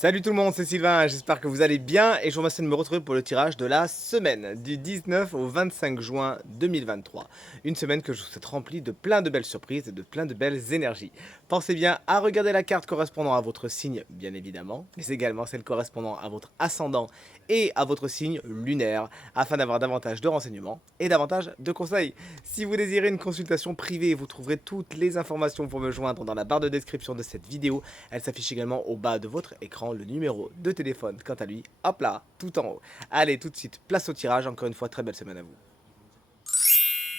Salut tout le monde, c'est Sylvain, j'espère que vous allez bien et je vous remercie de me retrouver pour le tirage de la semaine du 19 au 25 juin 2023. Une semaine que je vous souhaite remplie de plein de belles surprises et de plein de belles énergies. Pensez bien à regarder la carte correspondant à votre signe, bien évidemment, mais également celle correspondant à votre ascendant et à votre signe lunaire, afin d'avoir davantage de renseignements et davantage de conseils. Si vous désirez une consultation privée, vous trouverez toutes les informations pour me joindre dans la barre de description de cette vidéo. Elle s'affiche également au bas de votre écran, le numéro de téléphone, quant à lui, hop là, tout en haut. Allez, tout de suite, place au tirage, encore une fois, très belle semaine à vous.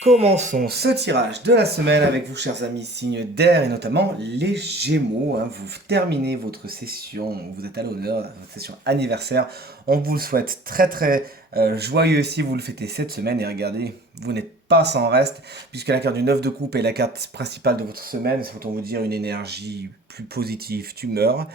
Commençons ce tirage de la semaine avec vous, chers amis, signes d'air et notamment les Gémeaux. Vous terminez votre session, vous êtes à l'honneur, votre session anniversaire. On vous le souhaite très joyeux si vous le fêtez cette semaine. Et regardez, vous n'êtes pas sans reste, puisque la carte du 9 de coupe est la carte principale de votre semaine. C'est autant vous dire une énergie plus positive, tu meurs.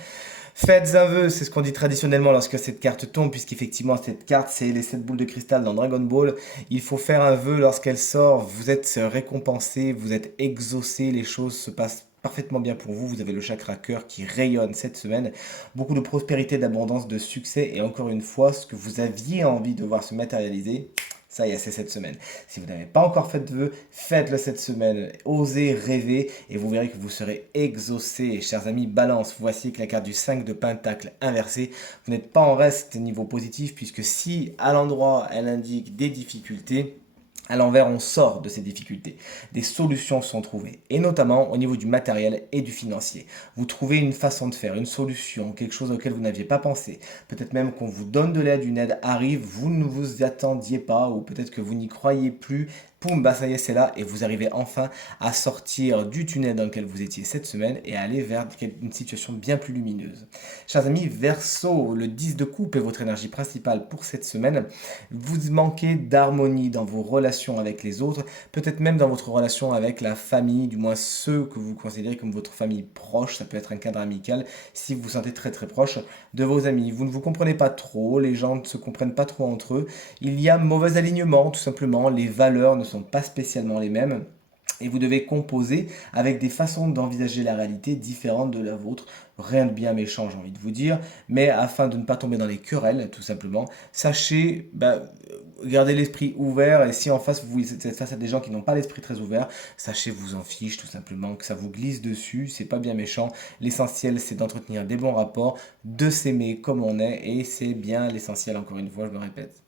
Faites un vœu, c'est ce qu'on dit traditionnellement lorsque cette carte tombe, puisqu'effectivement cette carte c'est les 7 boules de cristal dans Dragon Ball. Il faut faire un vœu lorsqu'elle sort, vous êtes récompensé, vous êtes exaucé, les choses se passent parfaitement bien pour vous, vous avez le chakra cœur qui rayonne cette semaine, beaucoup de prospérité, d'abondance, de succès et encore une fois ce que vous aviez envie de voir se matérialiser. Ça y est, c'est cette semaine. Si vous n'avez pas encore fait de vœux, faites-le cette semaine. Osez rêver et vous verrez que vous serez exaucés. Chers amis, balance, voici que la carte du 5 de pentacle inversé. Vous n'êtes pas en reste niveau positif puisque si à l'endroit elle indique des difficultés, à l'envers, on sort de ces difficultés. Des solutions sont trouvées, et notamment au niveau du matériel et du financier. Vous trouvez une façon de faire, une solution, quelque chose auquel vous n'aviez pas pensé. Peut-être même qu'on vous donne de l'aide, une aide arrive, vous ne vous attendiez pas, ou peut-être que vous n'y croyez plus. Poum, bah ça y est, c'est là, et vous arrivez enfin à sortir du tunnel dans lequel vous étiez cette semaine et à aller vers une situation bien plus lumineuse. Chers amis, Verseau, le 10 de coupe est votre énergie principale pour cette semaine. Vous manquez d'harmonie dans vos relations avec les autres, peut-être même dans votre relation avec la famille, du moins ceux que vous considérez comme votre famille proche, ça peut être un cadre amical, si vous vous sentez très proche de vos amis. Vous ne vous comprenez pas trop, les gens ne se comprennent pas trop entre eux, il y a mauvais alignement tout simplement, les valeurs ne sont pas spécialement les mêmes. Et vous devez composer avec des façons d'envisager la réalité différentes de la vôtre. Rien de bien méchant, j'ai envie de vous dire. Mais afin de ne pas tomber dans les querelles, tout simplement, sachez garder l'esprit ouvert. Et si en face, vous êtes face à des gens qui n'ont pas l'esprit très ouvert, sachez vous en fiche, tout simplement, que ça vous glisse dessus. C'est pas bien méchant. L'essentiel, c'est d'entretenir des bons rapports, de s'aimer comme on est. Et c'est bien l'essentiel, encore une fois, je me répète.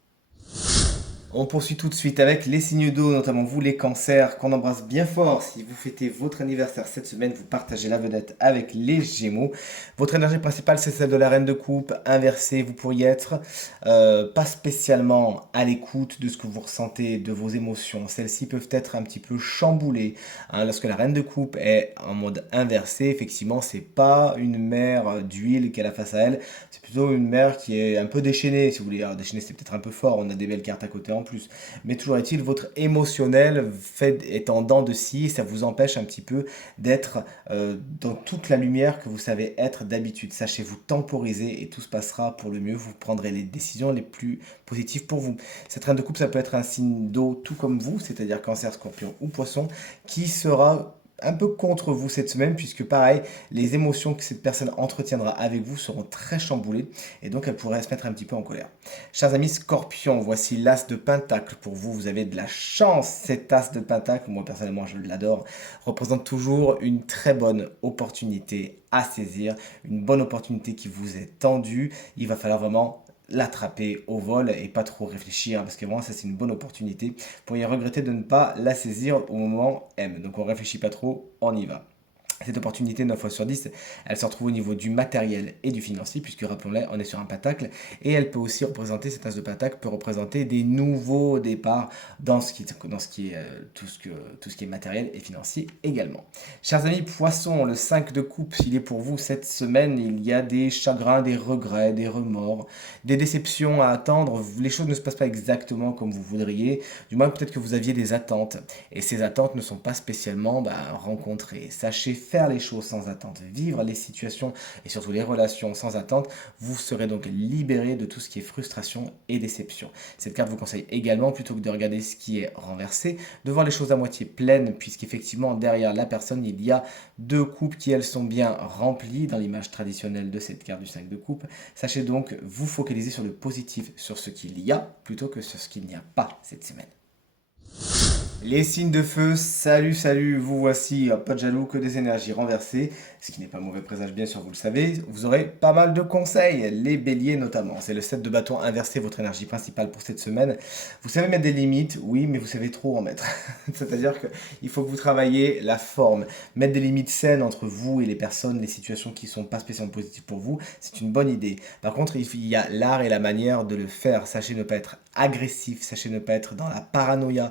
On poursuit tout de suite avec les signes d'eau, notamment vous les cancers, qu'on embrasse bien fort. Si vous fêtez votre anniversaire cette semaine, vous partagez la vedette avec les Gémeaux. Votre énergie principale, c'est celle de la reine de coupe, inversée. Vous pourriez être pas spécialement à l'écoute de ce que vous ressentez, de vos émotions. Celles-ci peuvent être un petit peu chamboulées. Lorsque la reine de coupe est en mode inversé, effectivement, c'est pas une mer d'huile qu'elle a face à elle. C'est plutôt une mer qui est un peu déchaînée, si vous voulez. Alors, déchaînée, c'est peut-être un peu fort. On a des belles cartes à côté en plus. Mais toujours est-il, votre émotionnel est en dents de scie et ça vous empêche un petit peu d'être dans toute la lumière que vous savez être d'habitude. Sachez vous temporiser et tout se passera pour le mieux. Vous prendrez les décisions les plus positives pour vous. Cette reine de coupe, ça peut être un signe d'eau tout comme vous, c'est-à-dire cancer, scorpion ou poisson, qui sera un peu contre vous cette semaine, puisque pareil, les émotions que cette personne entretiendra avec vous seront très chamboulées, et donc elle pourrait se mettre un petit peu en colère. Chers amis Scorpion, voici l'as de pentacle pour vous, vous avez de la chance, cet as de pentacle, moi personnellement je l'adore, représente toujours une très bonne opportunité à saisir, une bonne opportunité qui vous est tendue, il va falloir vraiment l'attraper au vol et pas trop réfléchir parce que vraiment ça c'est une bonne opportunité. Vous pourriez regretter de ne pas la saisir au moment M. Donc on réfléchit pas trop, on y va. Cette opportunité 9 fois sur 10, elle se retrouve au niveau du matériel et du financier, puisque rappelons-le, on est sur un pentacle, et elle peut aussi représenter, cette as de pentacle peut représenter des nouveaux départs dans ce qui est tout ce qui est matériel et financier également. Chers amis poissons, le 5 de coupe, il est pour vous cette semaine, il y a des chagrins, des regrets, des remords, des déceptions à attendre, les choses ne se passent pas exactement comme vous voudriez, du moins peut-être que vous aviez des attentes, et ces attentes ne sont pas spécialement rencontrées. Sachez faire les choses sans attente, vivre les situations et surtout les relations sans attente, vous serez donc libéré de tout ce qui est frustration et déception. Cette carte vous conseille également, plutôt que de regarder ce qui est renversé, de voir les choses à moitié pleines, puisqu'effectivement derrière la personne, il y a deux coupes qui elles sont bien remplies dans l'image traditionnelle de cette carte du 5 de coupe. Sachez donc vous focaliser sur le positif, sur ce qu'il y a, plutôt que sur ce qu'il n'y a pas cette semaine. Les signes de feu, salut, salut, vous voici, pas de jaloux, que des énergies renversées, ce qui n'est pas mauvais présage bien sûr, vous le savez, vous aurez pas mal de conseils, les béliers notamment, c'est le 7 de bâton inversé, votre énergie principale pour cette semaine. Vous savez mettre des limites, oui, mais vous savez trop en mettre, c'est-à-dire qu'il faut que vous travaillez la forme, mettre des limites saines entre vous et les personnes, les situations qui ne sont pas spécialement positives pour vous, c'est une bonne idée. Par contre, il y a l'art et la manière de le faire, sachez ne pas être agressif, sachez ne pas être dans la paranoïa,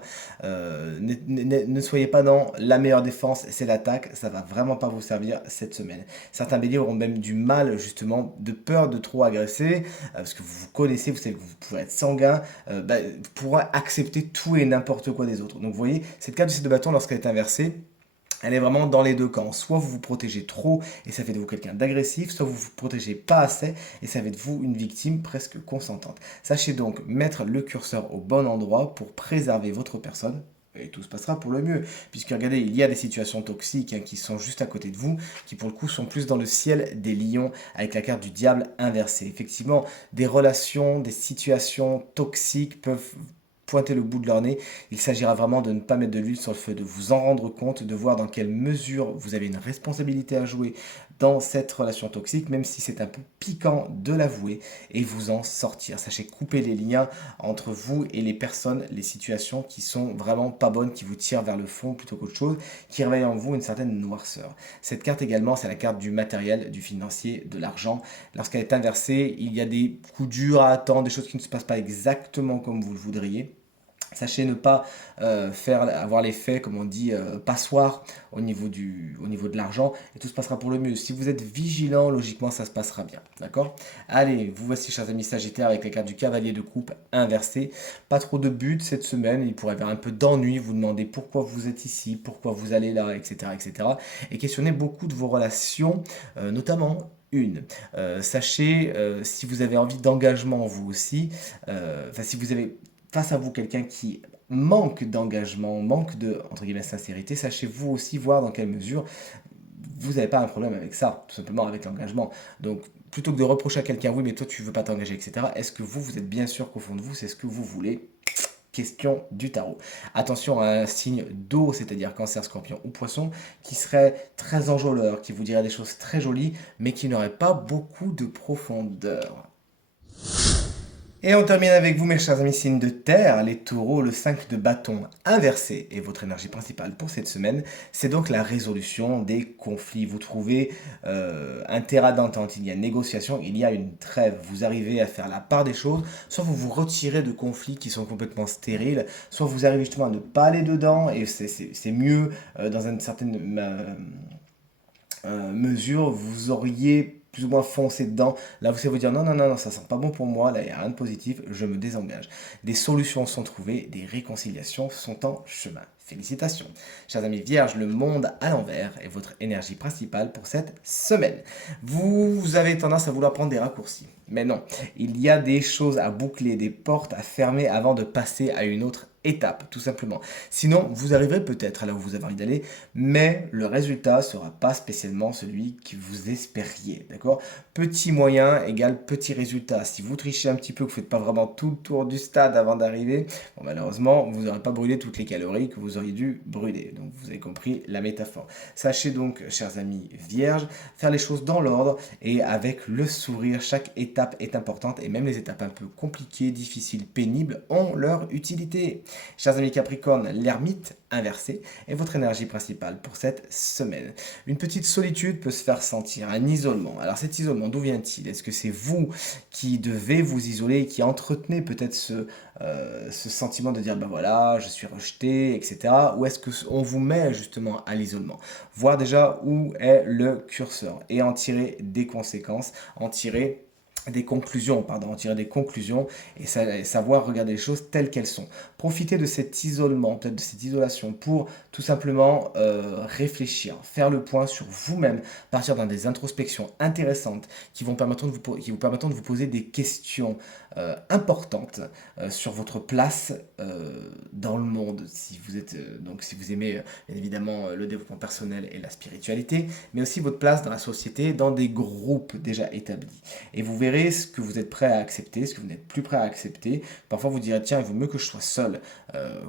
ne soyez pas dans la meilleure défense, c'est l'attaque, ça va vraiment pas vous servir cette semaine. Certains béliers auront même du mal justement, de peur de trop agresser, parce que vous vous connaissez, vous savez que vous pouvez être sanguin, vous pourrez accepter tout et n'importe quoi des autres. Donc vous voyez, cette carte du 7 de bâton, lorsqu'elle est inversée, elle est vraiment dans les deux camps. Soit vous vous protégez trop et ça fait de vous quelqu'un d'agressif, soit vous vous protégez pas assez et ça fait de vous une victime presque consentante. Sachez donc mettre le curseur au bon endroit pour préserver votre personne. Et tout se passera pour le mieux. Puisque regardez, il y a des situations toxiques qui sont juste à côté de vous, qui pour le coup sont plus dans le ciel des lions, avec la carte du diable inversée. Effectivement, des relations, des situations toxiques peuvent pointer le bout de leur nez. Il s'agira vraiment de ne pas mettre de l'huile sur le feu, de vous en rendre compte, de voir dans quelle mesure vous avez une responsabilité à jouer dans cette relation toxique, même si c'est un peu piquant de l'avouer, et vous en sortir. Sachez couper les liens entre vous et les personnes, les situations qui sont vraiment pas bonnes, qui vous tirent vers le fond plutôt qu'autre chose, qui réveillent en vous une certaine noirceur. Cette carte également, c'est la carte du matériel, du financier, de l'argent. Lorsqu'elle est inversée, il y a des coups durs à attendre, des choses qui ne se passent pas exactement comme vous le voudriez. Sachez ne pas avoir l'effet, comme on dit, passoire au niveau de l'argent et tout se passera pour le mieux. Si vous êtes vigilant, logiquement, ça se passera bien. D'accord? Allez, vous voici, chers amis Sagittaires, avec la carte du cavalier de coupe inversé. Pas trop de buts cette semaine. Il pourrait y avoir un peu d'ennui. Vous demandez pourquoi vous êtes ici, pourquoi vous allez là, etc. etc. Et questionnez beaucoup de vos relations, notamment une. Sachez, si vous avez envie d'engagement vous aussi, si vous avez face à vous quelqu'un qui manque d'engagement, manque de, entre guillemets, sincérité, sachez vous aussi voir dans quelle mesure vous n'avez pas un problème avec ça, tout simplement avec l'engagement. Donc, plutôt que de reprocher à quelqu'un, oui, mais toi, tu veux pas t'engager, etc., est-ce que vous êtes bien sûr qu'au fond de vous, c'est ce que vous voulez? Question du tarot. Attention à un signe d'eau, c'est-à-dire Cancer, Scorpion ou Poisson, qui serait très enjôleur, qui vous dirait des choses très jolies, mais qui n'aurait pas beaucoup de profondeur. Et on termine avec vous, mes chers amis signes de terre, les taureaux, le 5 de bâton inversé est votre énergie principale pour cette semaine. C'est donc la résolution des conflits. Vous trouvez un terrain d'entente, il y a une négociation, il y a une trêve. Vous arrivez à faire la part des choses, soit vous vous retirez de conflits qui sont complètement stériles, soit vous arrivez justement à ne pas aller dedans, et c'est mieux dans une certaine mesure, vous auriez plus ou moins foncé dedans. Là, vous savez vous dire non, non, non, non, ça sent pas bon pour moi, là, il n'y a rien de positif, je me désengage. Des solutions sont trouvées, des réconciliations sont en chemin. Félicitations. Chers amis vierges, le monde à l'envers est votre énergie principale pour cette semaine. Vous avez tendance à vouloir prendre des raccourcis. Mais non, il y a des choses à boucler, des portes à fermer avant de passer à une autre étape, tout simplement. Sinon, vous arriverez peut-être là où vous avez envie d'aller, mais le résultat ne sera pas spécialement celui que vous espériez, d'accord? Petit moyen égale petit résultat. Si vous trichez un petit peu, que vous ne faites pas vraiment tout le tour du stade avant d'arriver, bon, malheureusement, vous n'aurez pas brûlé toutes les calories que vous auriez dû brûler. Donc, vous avez compris la métaphore. Sachez donc, chers amis vierges, faire les choses dans l'ordre et avec le sourire. Chaque étape est importante et même les étapes un peu compliquées, difficiles, pénibles ont leur utilité. Chers amis Capricorne, l'ermite inversé est votre énergie principale pour cette semaine. Une petite solitude peut se faire sentir, un isolement. Alors cet isolement, d'où vient-il? Est-ce que c'est vous qui devez vous isoler et qui entretenez peut-être ce sentiment de dire ben voilà, je suis rejeté, etc. Ou est-ce qu'on vous met justement à l'isolement? Voir déjà où est le curseur et en tirer des conséquences, en tirer des conclusions, pardon, en tirer des conclusions et savoir regarder les choses telles qu'elles sont. Profitez de cet isolement, peut-être de cette isolation, pour tout simplement réfléchir, faire le point sur vous-même, partir dans des introspections intéressantes qui vous permettront de vous poser des questions importantes sur votre place dans le monde. Si vous êtes donc si vous aimez bien évidemment le développement personnel et la spiritualité, mais aussi votre place dans la société, dans des groupes déjà établis. Et vous verrez ce que vous êtes prêt à accepter, ce que vous n'êtes plus prêt à accepter. Parfois vous direz tiens, il vaut mieux que je sois seul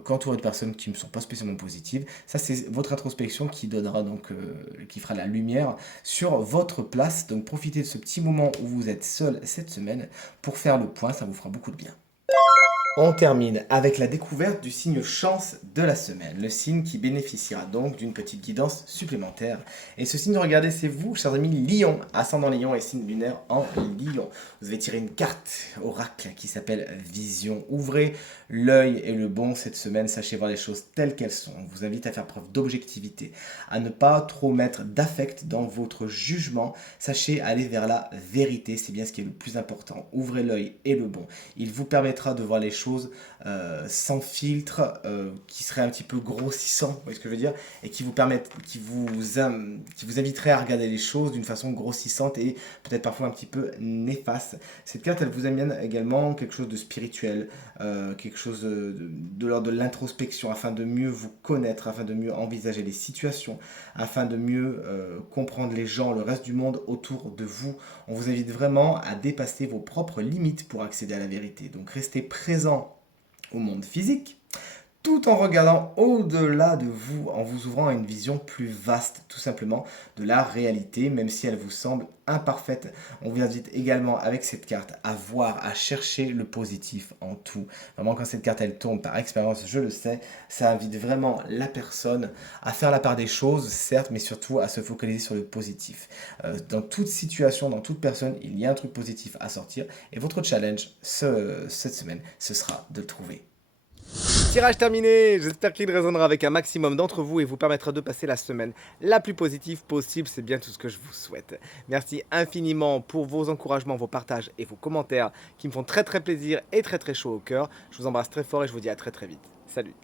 qu'entouré de personnes qui ne sont pas spécialement positives. Ça c'est votre introspection qui donnera donc qui fera la lumière sur votre place. Donc profitez de ce petit moment où vous êtes seul cette semaine pour faire le point, ça vous fera beaucoup de bien. On termine avec la découverte du signe chance de la semaine, le signe qui bénéficiera donc d'une petite guidance supplémentaire. Et ce signe, regardez, c'est vous, chers amis, Lion, ascendant Lion et signe lunaire en Lion. Vous avez tiré une carte oracle qui s'appelle Vision. Ouvrez l'œil et le bon cette semaine, sachez voir les choses telles qu'elles sont. On vous invite à faire preuve d'objectivité, à ne pas trop mettre d'affect dans votre jugement. Sachez aller vers la vérité, c'est bien ce qui est le plus important. Ouvrez l'œil et le bon. Il vous permettra de voir les choses sans filtre, qui serait un petit peu grossissant, vous voyez ce que je veux dire, et qui vous inviterait à regarder les choses d'une façon grossissante et peut-être parfois un petit peu néfaste. Cette carte, elle vous amène également quelque chose de spirituel, quelque chose de l'ordre de l'introspection, afin de mieux vous connaître, afin de mieux envisager les situations, afin de mieux comprendre les gens, le reste du monde autour de vous. On vous invite vraiment à dépasser vos propres limites pour accéder à la vérité. Donc restez présent au monde physique, tout en regardant au-delà de vous, en vous ouvrant à une vision plus vaste, tout simplement, de la réalité, même si elle vous semble imparfaite. On vous invite également, avec cette carte, à voir, à chercher le positif en tout. Vraiment, quand cette carte, elle tombe, par expérience, je le sais, ça invite vraiment la personne à faire la part des choses, certes, mais surtout à se focaliser sur le positif. Dans toute situation, dans toute personne, il y a un truc positif à sortir, et votre challenge, cette semaine, ce sera de le trouver. Tirage terminé, j'espère qu'il résonnera avec un maximum d'entre vous et vous permettra de passer la semaine la plus positive possible, c'est bien tout ce que je vous souhaite. Merci infiniment pour vos encouragements, vos partages et vos commentaires qui me font très plaisir et très chaud au cœur. Je vous embrasse très fort et je vous dis à très vite. Salut.